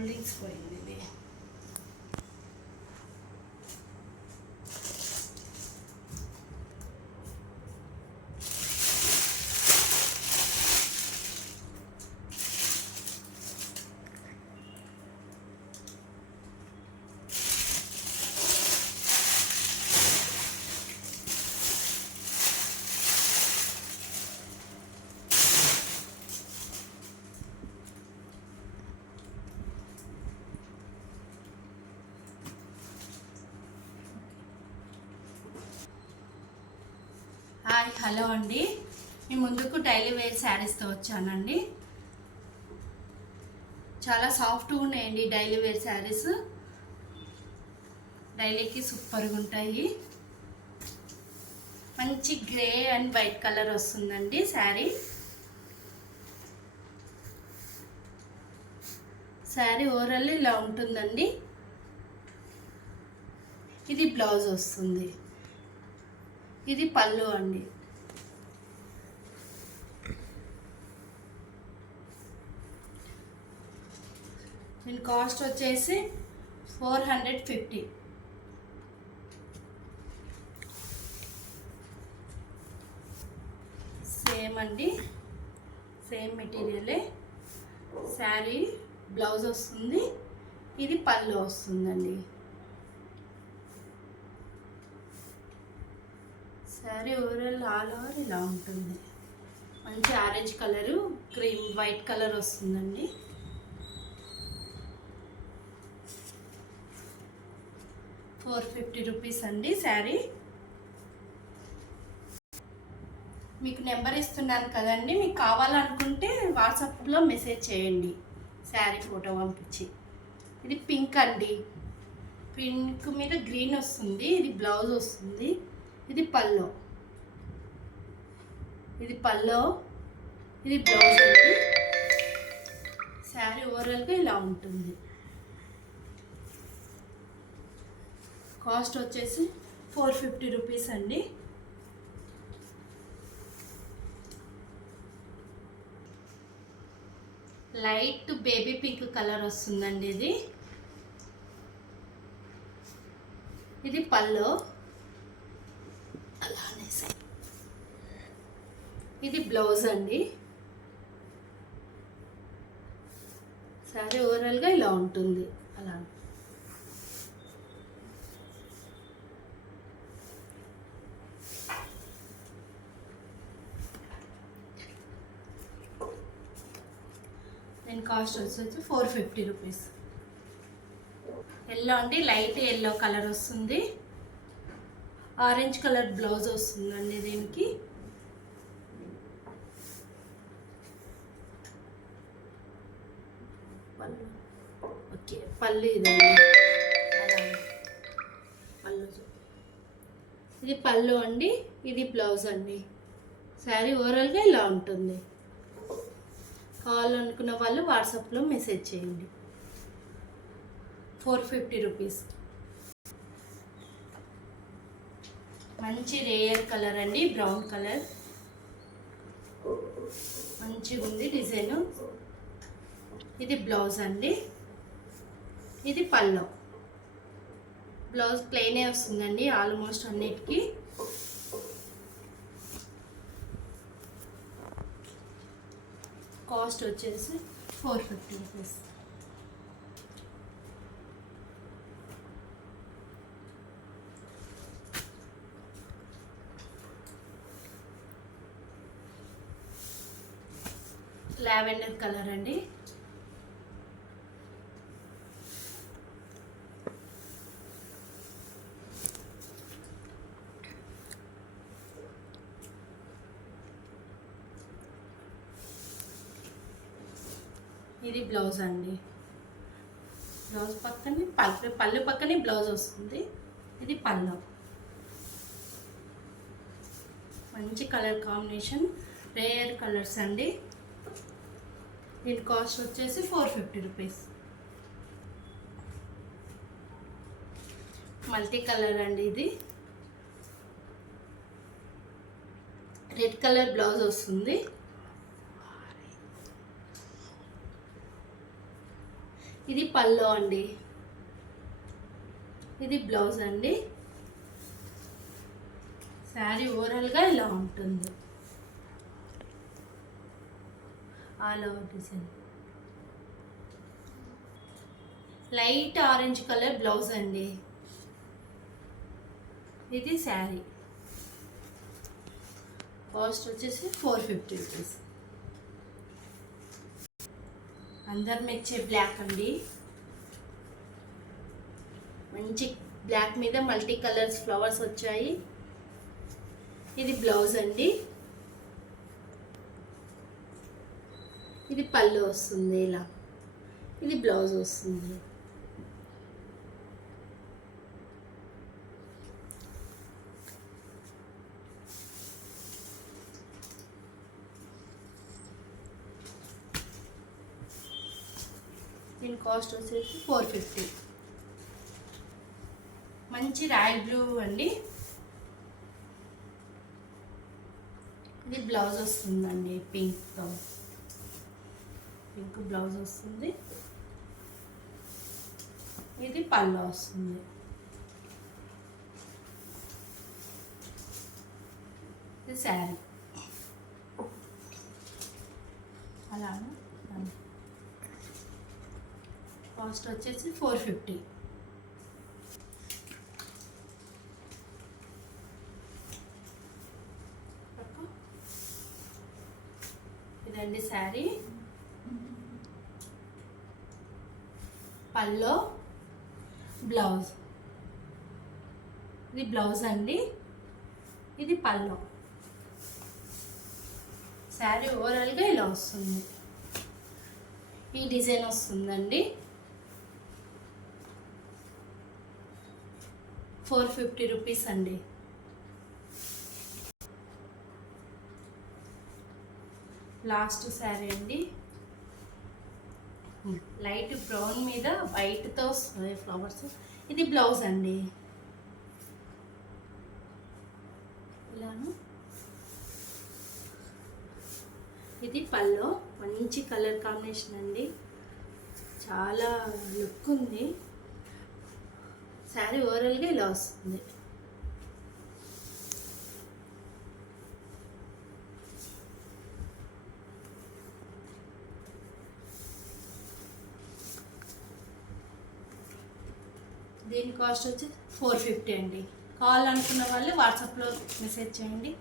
ఫోల్డింగ్స్ పోయింది ఇది. Hi hello అండి, మీ ముందుకు డైలీ వేర్ శారీస్తో వచ్చానండి. చాలా సాఫ్ట్గా ఉన్నాయండి డైలీ వేర్ శారీస్. డైలీకి సూపర్గా ఉంటాయి. మంచి గ్రే అండ్ వైట్ కలర్ వస్తుందండి శారీ. శారీ ఓవరాల్ ఇలా ఉంటుందండి. ఇది బ్లౌజ్ వస్తుంది. ఇది పళ్ళు అండి. దీని కాస్ట్ వచ్చేసి 450. సేమ్ అండి, సేమ్ మెటీరియలే. శారీ బ్లౌజ్ వస్తుంది. ఇది పళ్ళు వస్తుందండి. శారీ ఓవరాల్ ఆల్ ఓవర్ ఇలా ఉంటుంది. మంచి orange colour, cream white colour వస్తుందండి. ₹450 అండి శారీ. మీకు నెంబర్ ఇస్తున్నాను కదండి, మీకు కావాలనుకుంటే వాట్సాప్లో మెసేజ్ చేయండి శారీ ఫోటో పంపించి. ఇది పింక్ అండి. పింక్ మీద గ్రీన్ వస్తుంది. ఇది బ్లౌజ్ వస్తుంది. ఇది పల్లో, ఇది పల్లో, ఇది బ్లౌజ్ అండి. శారీ ఓవరాల్గా ఇలా ఉంటుంది. కాస్ట్ వచ్చేసి ₹450 అండి. లైట్ బేబీ పింక్ కలర్ వస్తుందండి. ఇది పల్లో, అలానే ఇది బ్లౌజ్ అండి. శారీ ఓవరాల్గా ఇలా ఉంటుంది. అలా దీని కాస్ట్ వచ్చేసి ₹450. ఎల్లో అండి, లైట్ ఎల్లో కలర్ వస్తుంది. ఆరెంజ్ కలర్ బ్లౌజ్ వస్తుందండి దీనికి. పళ్ళు ఓకే, పళ్ళు ఇదండి. పళ్ళు ఇది పళ్ళు అండి. ఇది బ్లౌజ్ అండి. శారీ ఓవరాల్గా ఇలా ఉంటుంది. కావాలనుకున్న వాళ్ళు వాట్సాప్లో మెసేజ్ చేయండి. ₹450. మంచి రేయర్ కలర్ అండి, బ్రౌన్ కలర్. మంచిగా ఉంది డిజైను. ఇది బ్లౌజ్ అండి. ఇది పల్లో. బ్లౌజ్ ప్లెయినే వస్తుందండి ఆల్మోస్ట్ అన్నిటికీ. కాస్ట్ వచ్చేసి ₹450. లావెండర్ కలర్ అండి. ఇది బ్లౌజ్ అండి. బ్లౌజ్ పక్కనే పళ్ళు పక్కనే బ్లౌజ్ వస్తుంది. ఇది పళ్ళు. మంచి కలర్ కాంబినేషన్, రేర్ కలర్స్ అండి. దీని కాస్ట్ వచ్చేసి ₹450. మల్టీ కలర్ అండి. ఇది రెడ్ కలర్ బ్లౌజ్ వస్తుంది. ఇది పల్లో అండి, ఇది బ్లౌజ్ అండి. శారీ ఓవరాల్గా ఇలా ఉంటుంది, all over design. Light orange colour blouse అండి. ఇది శారీ కాస్ట్ వచ్చేసి 450 రూపీస్. అందరు మెచ్చే బ్లాక్ అండి, మంచి బ్లాక్ మీద మల్టీ కలర్స్ ఫ్లవర్స్ వచ్చాయి. ఇది బ్లౌజ్ అండి, ఇది పళ్ళు వస్తుంది ఇలా, ఇది బ్లౌజ్ వస్తుంది. దీని కాస్ట్ వచ్చేసి 450. మంచి రాయల్ బ్లూ అండి, ఇది బ్లౌజ్ వస్తుందండి పింక్తో, పింక్ బ్లౌజ్ వస్తుంది. ఇది పళ్ళు వస్తుంది. ఇది శారీ అలానే కాస్ట్ వచ్చేసి 450. ఇదండి శారీ, పల్లో బ్లౌజ్, ఇది బ్లౌజ్ అండి, ఇది పల్లో. శారీ ఓవరాల్గా ఇలా వస్తుంది, ఈ డిజైన్ వస్తుందండి. 450 రూపీస్ అండి. లాస్ట్ శారీ అండి, లైట్ బ్రౌన్ మీద వైట్తో ఫ్లవర్స్. ఇది బ్లౌజ్ అండి, ఇలాను. ఇది పల్లో, మంచి కలర్ కాంబినేషన్ అండి, చాలా లుక్ ఉంది. శారీ ఓవరాల్గా ఇలా వస్తుంది. దీని కాస్ట్ వచ్చి 450 అండి. కావాలనుకున్న వాళ్ళు వాట్సాప్లో మెసేజ్ చేయండి.